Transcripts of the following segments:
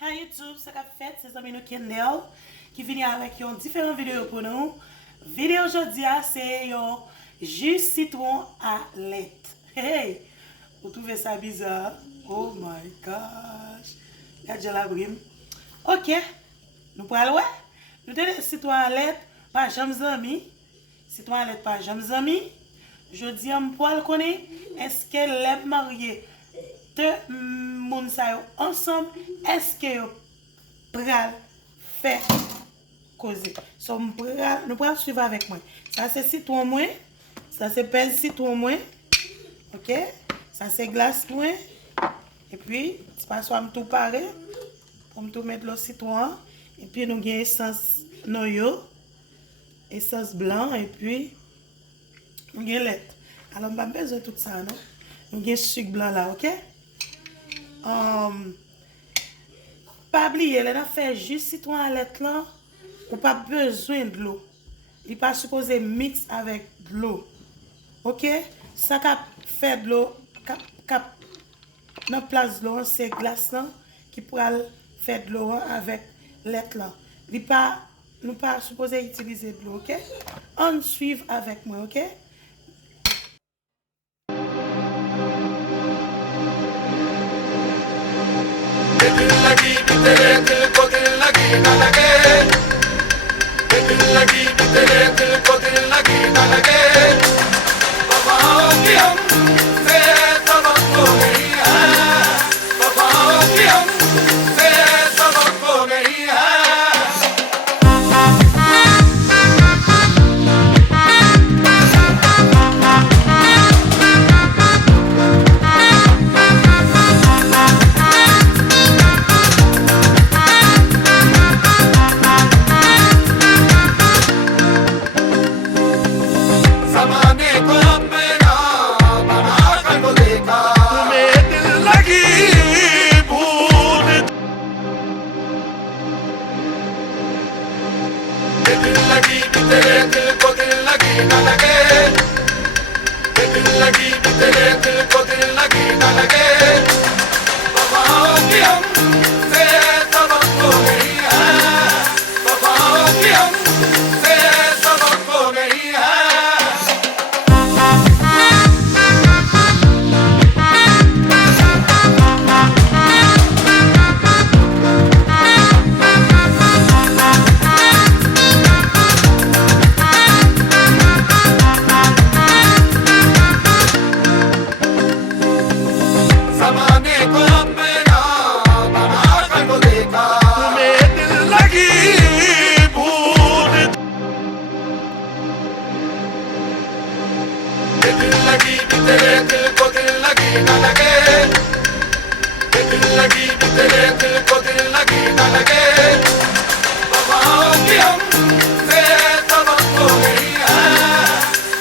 Hi YouTube, c'est qu'a fait, c'est amis nous Kendall qui vient avec une différentes vidéos pour nous. Vidéo aujourd'hui c'est un jus citron à lait. Hey, vous trouvez ça bizarre? Oh my gosh. Regardez la brime. OK. Nous prenons ouais. Nous tenons citron à lait pas jamais amis. Citron à lait pas jamais amis. Je dis à moi connaît est-ce qu'elle est mariée deux moun sa yo ensemble, est-ce que yo pral faire causer. So nous pral suivre avec moi. Ça c'est citron moi, ça c'est pelle citron moi. OK? Ça c'est glace moi. Et puis, c'est pas soit tout pareil pour me tout mettre le citron et puis nous gagne essence noyo, essence blanc et puis nous gagne lait. Alors on pas besoin de tout ça non. Nous gagne sucre blanc là, OK? Pas oublier, elle a fait juste citron à lait là, ou pas besoin de l'eau. Il pas supposé mix avec de l'eau. OK? Ça qu'a fait de l'eau, cap dans place de l'eau, c'est glace là qui pourra faire de l'eau avec lait là. Il pas nous pas supposé utiliser de l'eau, OK? On suit avec moi, OK? दिल लगी भी तेरे दिल को दिल लगी न लगे दिल लगी भी तेरे दिल को दिल लगी न लगे वफाओं की हमसे सबक को नहीं है वफाओं की हमसे सबक को नहीं है दिल लगी भी तेरे दिल को दिल लगी न लगे दिल लगी भी तेरे दिल को दिल लगी न लगे वफाओं की हमसे सबक को नहीं है वफाओं की हमसे सबक को नहीं है दिल लगी भी तेरे दिल को दिल लगी न लगे दिल लगी भी तेरे दिल को दिल लगी न लगे वफाओं की हमसे सबक को नहीं है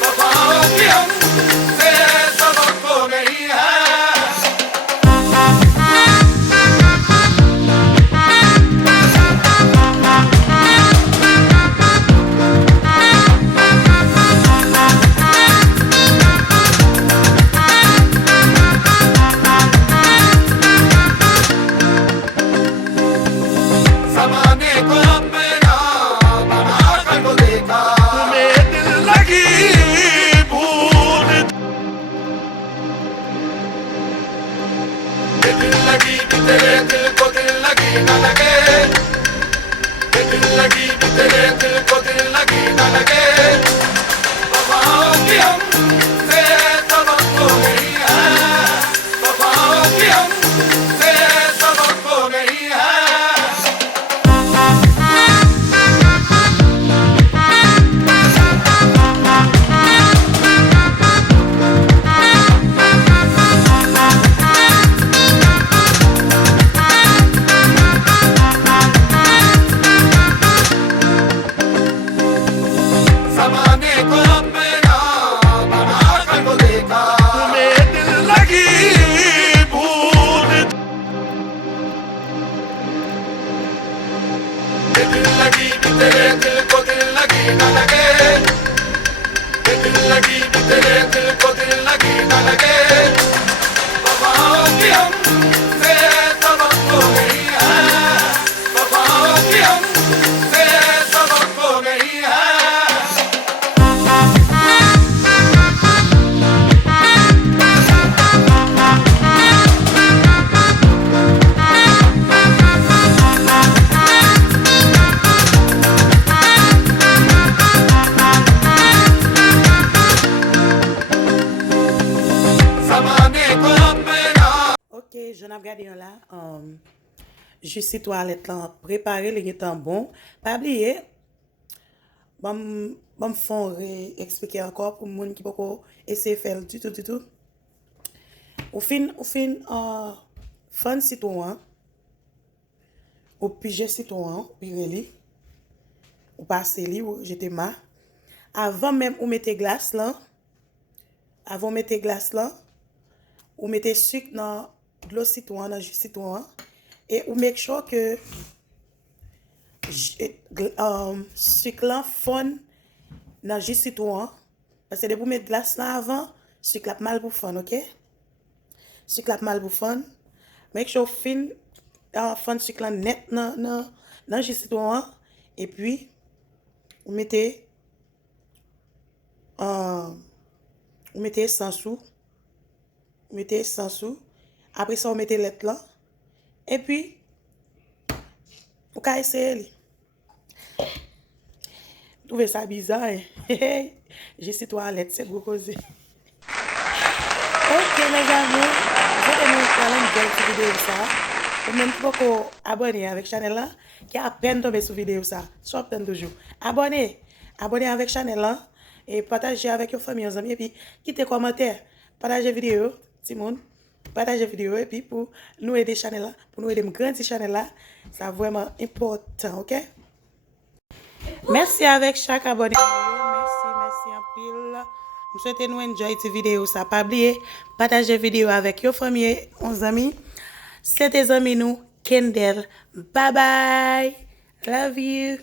वफाओं की हमसे सबक को नहीं है दिल लगी भी तेरे दिल को दिल लगी न लगे दिल लगी भी तेरे दिल को दिल लगी न लगे वफाओं की हमसे सबक को नहीं है वफाओं की हमसे सबक को नहीं है दिल लगी भी तेरे दिल को दिल लगी न लगे दिल लगी भी तेरे दिल को दिल लगी न लगे वफाओं की हमसे सबक को नहीं है jus si toilette là préparé, il est bon. Pas oublier, bon fond expliquer encore pour moun qui peut essayer faire du tout. Ou fin fan citron, ou pige citron, pireli, ou passe li ou jeter ma. Avant même ou mettez glace là, ou mettez sucre dans de l'eau citron, dans jus citron, et ou make sure que sucre là fond dans jus citron, parce que de vous mettre glace là avant, sucre là mal pour fond, ok? Sucre là mal pour fond. Make sure fin fond sucre là net dans jus citron, et puis vous mettez essence sous. Après ça, vous mettez l'être là. Et puis, vous pouvez essayer. Vous trouvez ça bizarre, hein? J'ai ces toilettes, c'est beaucoup causé. Ok, mes amis, je vais vous vidéo ça. Ou même pour abonner avec la chaîne là, qui a à peine tombé sur vidéo ça. Soit peine toujours. Abonnez avec la chaîne là. Et partagez avec vos familles, vos amis. Et puis, quittez commentaires. Partagez la vidéo, Simone. Partagez la vidéo. Et puis, pour nous aider chaîne là, pour nous aider à grandir chaîne là, c'est vraiment important, ok? Merci avec chaque abonné. Merci en pile. Je souhaite nous enjoy cette vidéo. Ça pas oublier, partagez la vidéo avec vos familles, vos amis. C'était amis nous, Kendall. Bye bye. Love you.